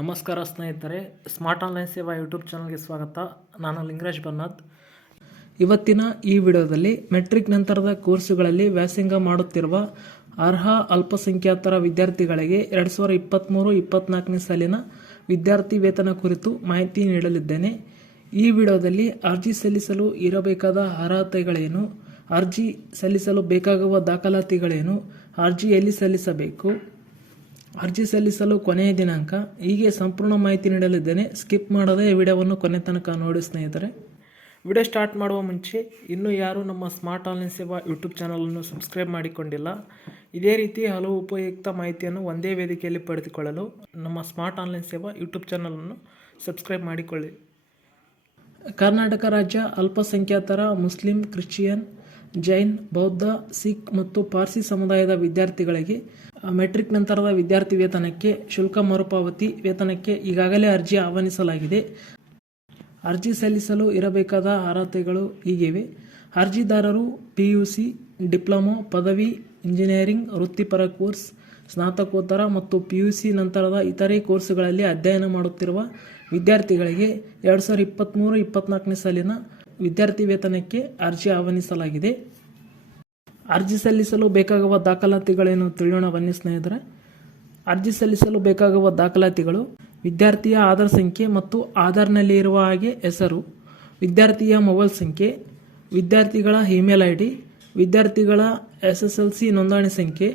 ನಮಸ್ಕಾರ ಸ್ನೇಹಿತರೆ, smart online ಸೇವಾ ಯೂಟ್ಯೂಬ್ ಚಾನಲ್ಗೆ ಸ್ವಾಗತ. ನಾನು ಲಿಂಗರಾಜ್ ಬನ್ನಾಥ್ ಇವತ್ತಿನ ಈ ವಿಡಿಯೋದಲ್ಲಿ ಮೆಟ್ರಿಕ್ ನಂತರದ ಕೋರ್ಸುಗಳಲ್ಲಿ ವ್ಯಾಸಂಗ ಮಾಡುತ್ತಿರುವ ಅರ್ಹ ಅಲ್ಪಸಂಖ್ಯಾತರ ವಿದ್ಯಾರ್ಥಿಗಳಿಗೆ ಎರಡು ಸಾವಿರದ ಇಪ್ಪತ್ತ್ಮೂರು ಇಪ್ಪತ್ತ್ನಾಲ್ಕನೇ ಸಾಲಿನ ವಿದ್ಯಾರ್ಥಿ ವೇತನ ಕುರಿತು ಮಾಹಿತಿ ನೀಡಲಿದ್ದೇನೆ. ಈ ವಿಡಿಯೋದಲ್ಲಿ ಅರ್ಜಿ ಸಲ್ಲಿಸಲು ಇರಬೇಕಾದ ಅರ್ಹತೆಗಳೇನು, ಅರ್ಜಿ ಸಲ್ಲಿಸಲು ಬೇಕಾಗುವ ದಾಖಲಾತಿಗಳೇನು, ಅರ್ಜಿ ಎಲ್ಲಿ ಸಲ್ಲಿಸಬೇಕು ಅರ್ಜಿ ಸಲ್ಲಿಸಲು ಕೊನೆಯ ದಿನಾಂಕ. ಹೀಗೆ ಸಂಪೂರ್ಣ ಮಾಹಿತಿ ನೀಡಲಿದ್ದೇನೆ. ಸ್ಕಿಪ್ ಮಾಡದೆ ವಿಡಿಯೋವನ್ನು ಕೊನೆ ತನಕ ನೋಡಿ ಸ್ನೇಹಿತರೆ. ವಿಡಿಯೋ ಸ್ಟಾರ್ಟ್ ಮಾಡುವ ಮುಂಚೆ ಇನ್ನೂ ಯಾರು ನಮ್ಮ ಸ್ಮಾರ್ಟ್ ಆನ್ಲೈನ್ ಸೇವಾ ಯೂಟ್ಯೂಬ್ ಚಾನಲನ್ನು ಸಬ್ಸ್ಕ್ರೈಬ್ ಮಾಡಿಕೊಂಡಿಲ್ಲ, ಇದೇ ರೀತಿ ಹಲವು ಉಪಯುಕ್ತ ಮಾಹಿತಿಯನ್ನು ಒಂದೇ ವೇದಿಕೆಯಲ್ಲಿ ಪಡೆದುಕೊಳ್ಳಲು ನಮ್ಮ ಸ್ಮಾರ್ಟ್ ಆನ್ಲೈನ್ ಸೇವಾ ಯೂಟ್ಯೂಬ್ ಚಾನಲನ್ನು ಸಬ್ಸ್ಕ್ರೈಬ್ ಮಾಡಿಕೊಳ್ಳಿ. ಕರ್ನಾಟಕ ರಾಜ್ಯ ಅಲ್ಪಸಂಖ್ಯಾತರ, ಮುಸ್ಲಿಂ, ಕ್ರಿಶ್ಚಿಯನ್ ಜೈನ್, ಬೌದ್ಧ, ಸಿಖ್ ಮತ್ತು ಪಾರ್ಸಿ ಸಮುದಾಯದ ವಿದ್ಯಾರ್ಥಿಗಳಿಗೆ ಮೆಟ್ರಿಕ್ ನಂತರದ ವಿದ್ಯಾರ್ಥಿ ವೇತನಕ್ಕೆ ಶುಲ್ಕ ಮರುಪಾವತಿ ವೇತನಕ್ಕೆ ಈಗಾಗಲೇ ಅರ್ಜಿ ಆಹ್ವಾನಿಸಲಾಗಿದೆ. ಅರ್ಜಿ ಸಲ್ಲಿಸಲು ಇರಬೇಕಾದ ಅರ್ಹತೆಗಳು ಹೀಗಿವೆ. ಅರ್ಜಿದಾರರು ಪಿ ಯು ಸಿ ಡಿಪ್ಲೊಮೊ, ಪದವಿ, ಇಂಜಿನಿಯರಿಂಗ್, ವೃತ್ತಿಪರ ಕೋರ್ಸ್, ಸ್ನಾತಕೋತ್ತರ ಮತ್ತು ಪಿ ಯು ಸಿ ನಂತರದ ಇತರೆ ಕೋರ್ಸುಗಳಲ್ಲಿ ಅಧ್ಯಯನ ಮಾಡುತ್ತಿರುವ ವಿದ್ಯಾರ್ಥಿಗಳಿಗೆ ಎರಡು ಸಾವಿರದ ಇಪ್ಪತ್ತ್ಮೂರು ಇಪ್ಪತ್ತ್ನಾಲ್ಕನೇ ಸಾಲಿನ ವಿದ್ಯಾರ್ಥಿ ವೇತನಕ್ಕೆ ಅರ್ಜಿ ಆಹ್ವಾನಿಸಲಾಗಿದೆ. ಅರ್ಜಿ ಸಲ್ಲಿಸಲು ಬೇಕಾಗುವ ದಾಖಲಾತಿಗಳೇನು ತಿಳಿಯೋಣ ಬನ್ನಿ ಸ್ನೇಹಿತರೆ. ಅರ್ಜಿ ಸಲ್ಲಿಸಲು ಬೇಕಾಗುವ ದಾಖಲಾತಿಗಳು ವಿದ್ಯಾರ್ಥಿಯ ಆಧಾರ್ ಸಂಖ್ಯೆ ಮತ್ತು ಆಧಾರ್ನಲ್ಲಿ ಇರುವ ಹಾಗೆ ಹೆಸರು, ವಿದ್ಯಾರ್ಥಿಯ ಮೊಬೈಲ್ ಸಂಖ್ಯೆ, ವಿದ್ಯಾರ್ಥಿಗಳ ಇಮೇಲ್ ಐ ಡಿ ವಿದ್ಯಾರ್ಥಿಗಳ ಎಸ್ ಎಸ್ ಎಲ್ ಸಿ ನೋಂದಣಿ ಸಂಖ್ಯೆ,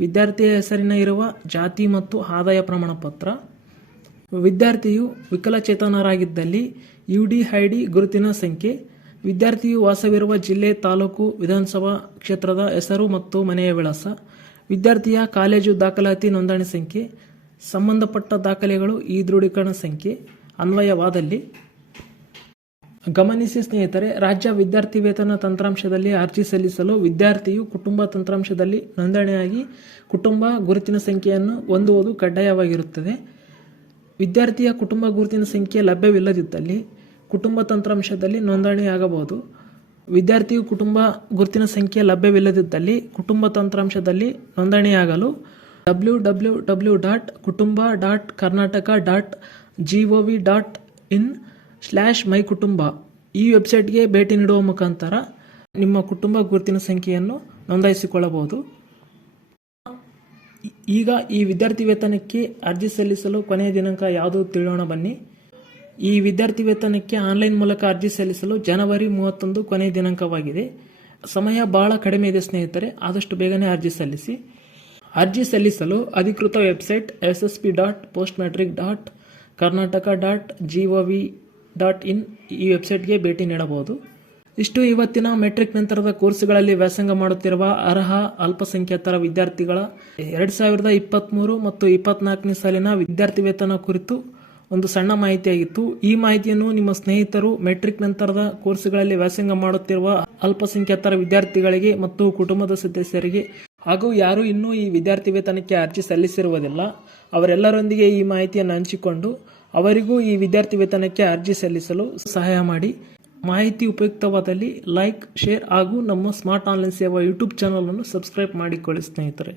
ವಿದ್ಯಾರ್ಥಿಯ ಹೆಸರಿನ ಇರುವ ಜಾತಿ ಮತ್ತು ಆದಾಯ ಪ್ರಮಾಣ ಪತ್ರ ವಿದ್ಯಾರ್ಥಿಯು ವಿಕಲಚೇತನರಾಗಿದ್ದಲ್ಲಿ ಯು ಡಿ ಐ ಡಿ ಗುರುತಿನ ಸಂಖ್ಯೆ, ವಿದ್ಯಾರ್ಥಿಯು ವಾಸವಿರುವ ಜಿಲ್ಲೆ, ತಾಲೂಕು, ವಿಧಾನಸಭಾ ಕ್ಷೇತ್ರದ ಹೆಸರು ಮತ್ತು ಮನೆಯ ವಿಳಾಸ, ವಿದ್ಯಾರ್ಥಿಯ ಕಾಲೇಜು ದಾಖಲಾತಿ ನೋಂದಣಿ ಸಂಖ್ಯೆ, ಸಂಬಂಧಪಟ್ಟ ದಾಖಲೆಗಳು ಈ ದೃಢೀಕರಣ ಸಂಖ್ಯೆ, ಅನ್ವಯವಾದಲ್ಲಿ. ಗಮನಿಸಿ ಸ್ನೇಹಿತರೆ, ರಾಜ್ಯ ವಿದ್ಯಾರ್ಥಿ ವೇತನ ತಂತ್ರಾಂಶದಲ್ಲಿ ಅರ್ಜಿ ಸಲ್ಲಿಸಲು ವಿದ್ಯಾರ್ಥಿಯು ಕುಟುಂಬ ತಂತ್ರಾಂಶದಲ್ಲಿ ನೋಂದಣಿಯಾಗಿ ಕುಟುಂಬ ಗುರುತಿನ ಸಂಖ್ಯೆಯನ್ನು ಹೊಂದುವುದು ಕಡ್ಡಾಯವಾಗಿರುತ್ತದೆ. ವಿದ್ಯಾರ್ಥಿಯ ಕುಟುಂಬ ಗುರುತಿನ ಸಂಖ್ಯೆ ಲಭ್ಯವಿಲ್ಲದಿದ್ದಲ್ಲಿ ಕುಟುಂಬ ತಂತ್ರಾಂಶದಲ್ಲಿ ನೋಂದಣಿಯಾಗಬಹುದು. ವಿದ್ಯಾರ್ಥಿಯು ಕುಟುಂಬ ಗುರುತಿನ ಸಂಖ್ಯೆ ಲಭ್ಯವಿಲ್ಲದಿದ್ದಲ್ಲಿ ಕುಟುಂಬ ತಂತ್ರಾಂಶದಲ್ಲಿ ನೋಂದಣಿಯಾಗಲು W W W dot Kutumba dot Karnataka dot G O V dot in slash my Kutumba ಈ ವೆಬ್ಸೈಟ್ಗೆ ಭೇಟಿ ನೀಡುವ ಮುಖಾಂತರ ನಿಮ್ಮ ಕುಟುಂಬ ಗುರುತಿನ ಸಂಖ್ಯೆಯನ್ನು ನೋಂದಾಯಿಸಿಕೊಳ್ಳಬಹುದು. ಈಗ ಈ ವಿದ್ಯಾರ್ಥಿ ವೇತನಕ್ಕೆ ಅರ್ಜಿ ಸಲ್ಲಿಸಲು ಕೊನೆಯ ದಿನಾಂಕ ಯಾವುದು ತಿಳಿಯೋಣ ಬನ್ನಿ. ಈ ವಿದ್ಯಾರ್ಥಿ ವೇತನಕ್ಕೆ ಆನ್ಲೈನ್ ಮೂಲಕ ಅರ್ಜಿ ಸಲ್ಲಿಸಲು ಜನವರಿ ಮೂವತ್ತೊಂದು ಕೊನೆಯ ದಿನಾಂಕವಾಗಿದೆ. ಸಮಯ ಬಹಳ ಕಡಿಮೆ ಇದೆ ಸ್ನೇಹಿತರೆ, ಆದಷ್ಟು ಬೇಗನೆ ಅರ್ಜಿ ಸಲ್ಲಿಸಿ. ಅರ್ಜಿ ಸಲ್ಲಿಸಲು ಅಧಿಕೃತ website S S P dot post matric dot Karnataka dot G O V dot in ಈ ವೆಬ್ಸೈಟ್ಗೆ ಭೇಟಿ ನೀಡಬಹುದು. ಇಷ್ಟು ಇವತ್ತಿನ ಮೆಟ್ರಿಕ್ ನಂತರದ ಕೋರ್ಸ್ಗಳಲ್ಲಿ ವ್ಯಾಸಂಗ ಮಾಡುತ್ತಿರುವ ಅರ್ಹ ಅಲ್ಪಸಂಖ್ಯಾತರ ವಿದ್ಯಾರ್ಥಿಗಳ ಎರಡು ಸಾವಿರದ ಇಪ್ಪತ್ತ್ಮೂರು ಮತ್ತು ಇಪ್ಪತ್ನಾಲ್ಕನೇ ಸಾಲಿನ ವಿದ್ಯಾರ್ಥಿ ವೇತನ ಕುರಿತು ಒಂದು ಸಣ್ಣ ಮಾಹಿತಿಯಾಗಿತ್ತು. ಈ ಮಾಹಿತಿಯನ್ನು ನಿಮ್ಮ ಸ್ನೇಹಿತರು ಮೆಟ್ರಿಕ್ ನಂತರದ ಕೋರ್ಸ್ಗಳಲ್ಲಿ ವ್ಯಾಸಂಗ ಮಾಡುತ್ತಿರುವ ಅಲ್ಪಸಂಖ್ಯಾತರ ವಿದ್ಯಾರ್ಥಿಗಳಿಗೆ ಮತ್ತು ಕುಟುಂಬದ ಸದಸ್ಯರಿಗೆ ಹಾಗೂ ಯಾರು ಇನ್ನೂ ಈ ವಿದ್ಯಾರ್ಥಿ ವೇತನಕ್ಕೆ ಅರ್ಜಿ ಸಲ್ಲಿಸಿರುವುದಿಲ್ಲ, ಅವರೆಲ್ಲರೊಂದಿಗೆ ಈ ಮಾಹಿತಿಯನ್ನು ಹಂಚಿಕೊಂಡು ಅವರಿಗೂ ಈ ವಿದ್ಯಾರ್ಥಿ ವೇತನಕ್ಕೆ ಅರ್ಜಿ ಸಲ್ಲಿಸಲು ಸಹಾಯ ಮಾಡಿ. ಮಾಹಿತಿ ಉಪಯುಕ್ತವಾದಲ್ಲಿ ಲೈಕ್ ಶೇರ್ ಹಾಗೂ ನಮ್ಮ ಸ್ಮಾರ್ಟ್ ಆನ್ಲೈನ್ ಸೇವಾ ಯೂಟ್ಯೂಬ್ ಚಾನಲನ್ನು ಸಬ್ಸ್ಕ್ರೈಬ್ ಮಾಡಿಕೊಳ್ಳಿ ಸ್ನೇಹಿತರೆ.